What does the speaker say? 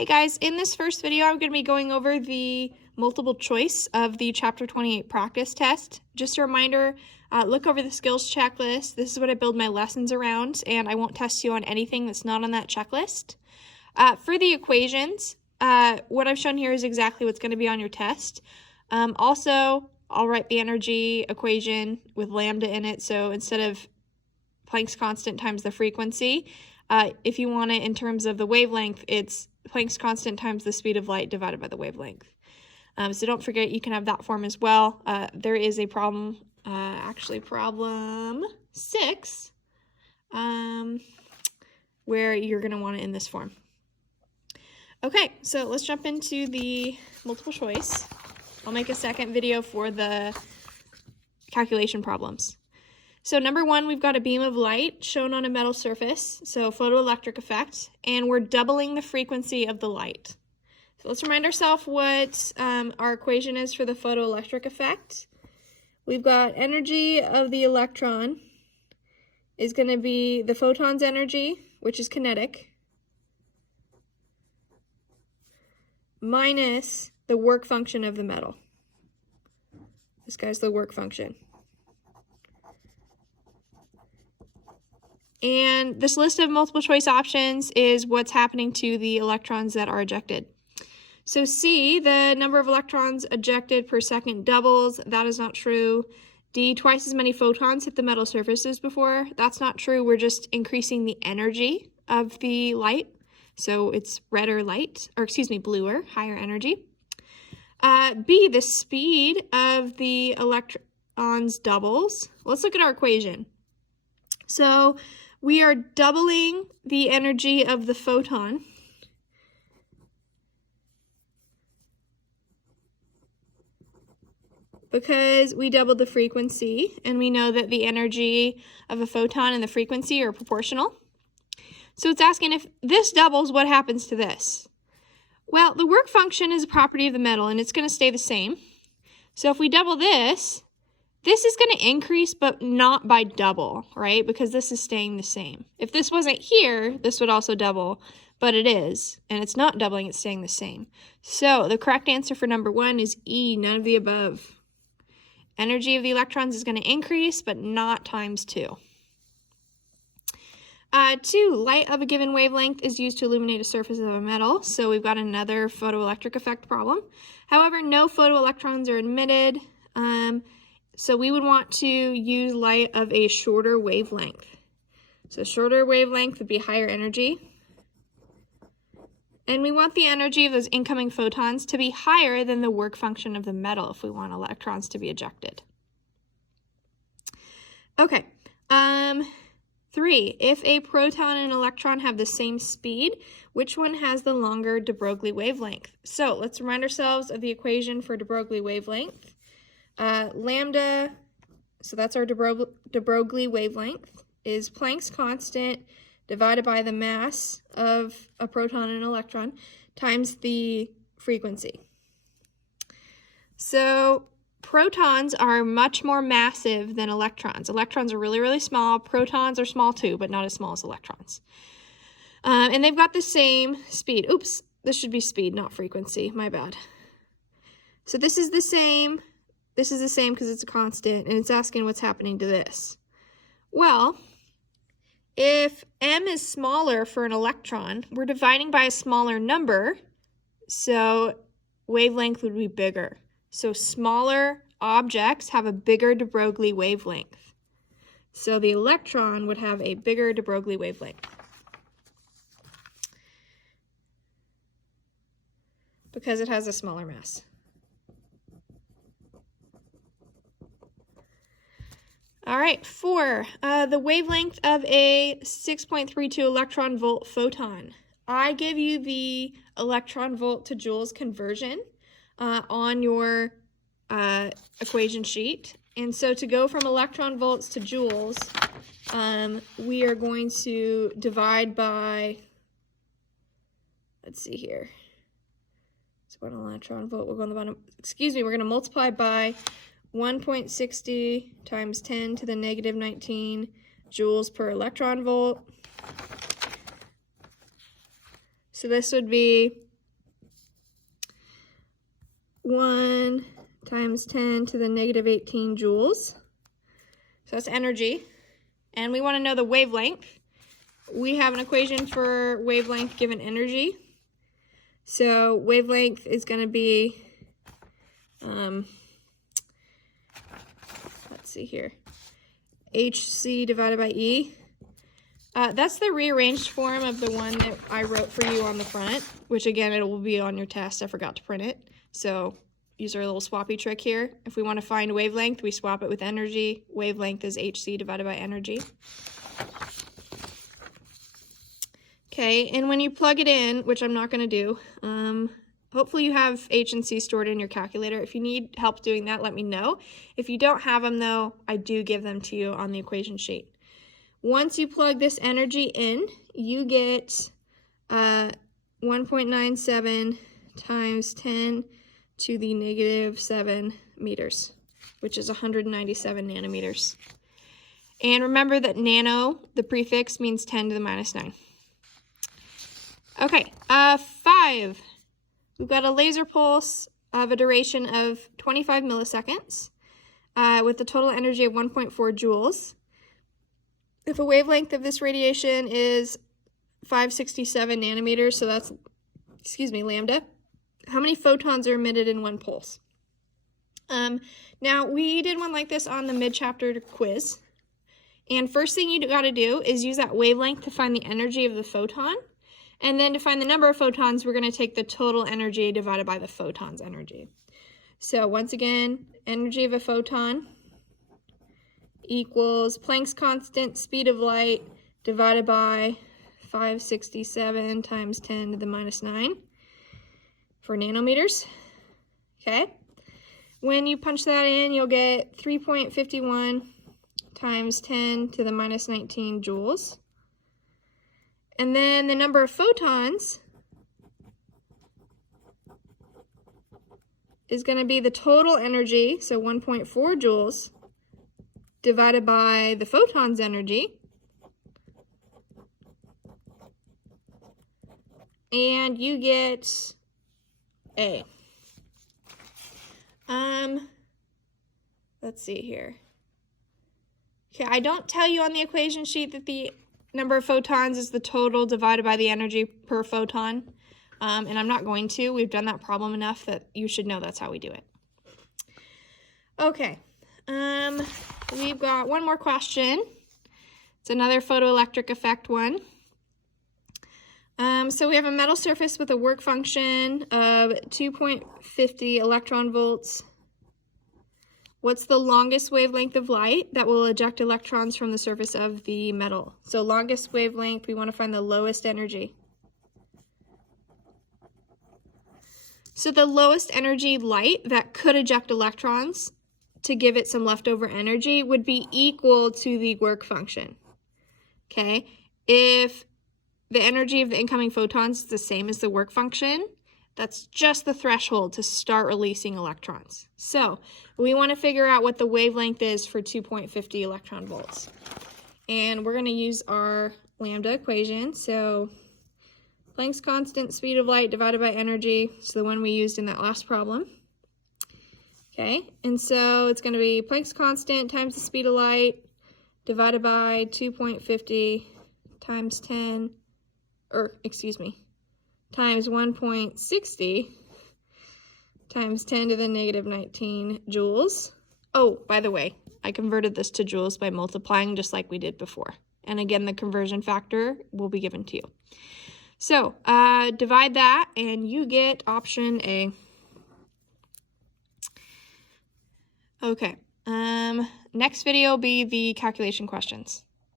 Hey guys, in this first video, I'm going to be going over the multiple choice of the Chapter 28 practice test. Just a reminder, look over the skills checklist. This is what I build my lessons around, and I won't test you on anything that's not on that checklist. For the equations, what I've shown here is exactly what's going to be on your test. Also, I'll write the energy equation with lambda in it, so instead of Planck's constant times the frequency, if you want it in terms of the wavelength, it's Planck's constant times the speed of light divided by the wavelength. So don't forget you can have that form as well. There is a problem, actually problem 6, where you're going to want it in this form. Okay, so let's jump into the multiple choice. I'll make a second video for the calculation problems. So number 1, we've got a beam of light shown on a metal surface, so photoelectric effect, and we're doubling the frequency of the light. So let's remind ourselves what our equation is for the photoelectric effect. We've got energy of the electron is going to be the photon's energy, which is kinetic, minus the work function of the metal. This guy's the work function. And this list of multiple choice options is what's happening to the electrons that are ejected. So C, the number of electrons ejected per second doubles. That is not true. D, twice as many photons hit the metal surface as before. That's not true. We're just increasing the energy of the light. So it's redder light, or excuse me, bluer, higher energy. B, the speed of the electrons doubles. Let's look at our equation. So we are doubling the energy of the photon. Because we doubled the frequency, and we know that the energy of a photon and the frequency are proportional. So it's asking if this doubles, what happens to this? Well, the work function is a property of the metal, and it's going to stay the same. So if we double this, this is going to increase, but not by double, right? Because this is staying the same. If this wasn't here, this would also double, but it is, and it's not doubling, it's staying the same. So the correct answer for number 1 is E, none of the above. Energy of the electrons is going to increase, but not times 2. 2, light of a given wavelength is used to illuminate a surface of a metal, so we've got another photoelectric effect problem. However, no photoelectrons are emitted, so we would want to use light of a shorter wavelength. So shorter wavelength would be higher energy. And we want the energy of those incoming photons to be higher than the work function of the metal if we want electrons to be ejected. Okay. 3, if a proton and an electron have the same speed, which one has the longer de Broglie wavelength? So let's remind ourselves of the equation for de Broglie wavelength. Lambda, so that's our de Broglie wavelength, is Planck's constant divided by the mass of a proton and an electron times the frequency. So protons are much more massive than electrons. Electrons are really, really small. Protons are small too, but not as small as electrons. And they've got the same speed. Oops, this should be speed, not frequency. My bad. So this is the same. This is the same because it's a constant, and it's asking what's happening to this. Well, if m is smaller for an electron, we're dividing by a smaller number, so wavelength would be bigger. So smaller objects have a bigger de Broglie wavelength. So the electron would have a bigger de Broglie wavelength. Because it has a smaller mass. All right, 4, the wavelength of a 6.32 electron volt photon. I give you the electron volt to joules conversion on your equation sheet. And so to go from electron volts to joules, we are going to divide by, let's see here. So 1 electron volt, we'll go on the bottom, excuse me, we're going to multiply by 1.60 times 10 to the negative 19 joules per electron volt. So this would be 1 times 10 to the negative 18 joules. So that's energy. And we want to know the wavelength. We have an equation for wavelength given energy. So wavelength is going to be, let's see here, hc divided by E. That's the rearranged form of the one that I wrote for you on the front, which again, it will be on your test. I forgot to print it. So use our little swappy trick here. If we want to find wavelength, we swap it with energy. Wavelength is hc divided by energy. Okay, and when you plug it in, which I'm not going to do, hopefully you have H and C stored in your calculator. If you need help doing that, let me know. If you don't have them, though, I do give them to you on the equation sheet. Once you plug this energy in, you get 1.97 times 10 to the negative 7 meters, which is 197 nanometers. And remember that nano, the prefix, means 10 to the minus 9. Okay, 5. We've got a laser pulse of a duration of 25 milliseconds with the total energy of 1.4 joules. If a wavelength of this radiation is 567 nanometers, so that's, lambda, how many photons are emitted in one pulse? Now, we did one like this on the mid-chapter quiz. And first thing you got to do is use that wavelength to find the energy of the photon. And then to find the number of photons, we're going to take the total energy divided by the photon's energy. So once again, energy of a photon equals Planck's constant speed of light divided by 567 times 10 to the minus 9 for nanometers. Okay. When you punch that in, you'll get 3.51 times 10 to the minus 19 joules. And then the number of photons is going to be the total energy, so 1.4 joules, divided by the photon's energy. And you get A. Let's see here. Okay, I don't tell you on the equation sheet that the number of photons is the total divided by the energy per photon, and I'm not going to. We've done that problem enough that you should know that's how we do it. Okay, we've got one more question. It's another photoelectric effect one. So we have a metal surface with a work function of 2.50 electron volts. What's the longest wavelength of light that will eject electrons from the surface of the metal? So longest wavelength, we want to find the lowest energy. So the lowest energy light that could eject electrons to give it some leftover energy would be equal to the work function. Okay, if the energy of the incoming photons is the same as the work function, that's just the threshold to start releasing electrons. So we want to figure out what the wavelength is for 2.50 electron volts. And we're going to use our lambda equation. So Planck's constant speed of light divided by energy, so the one we used in that last problem. Okay, and so it's going to be Planck's constant times the speed of light divided by 2.50 times 10, times 1.60 times 10 to the negative 19 joules. Oh, by the way, I converted this to joules by multiplying just like we did before. And again, the conversion factor will be given to you. So divide that and you get option A. Okay, next video will be the calculation questions.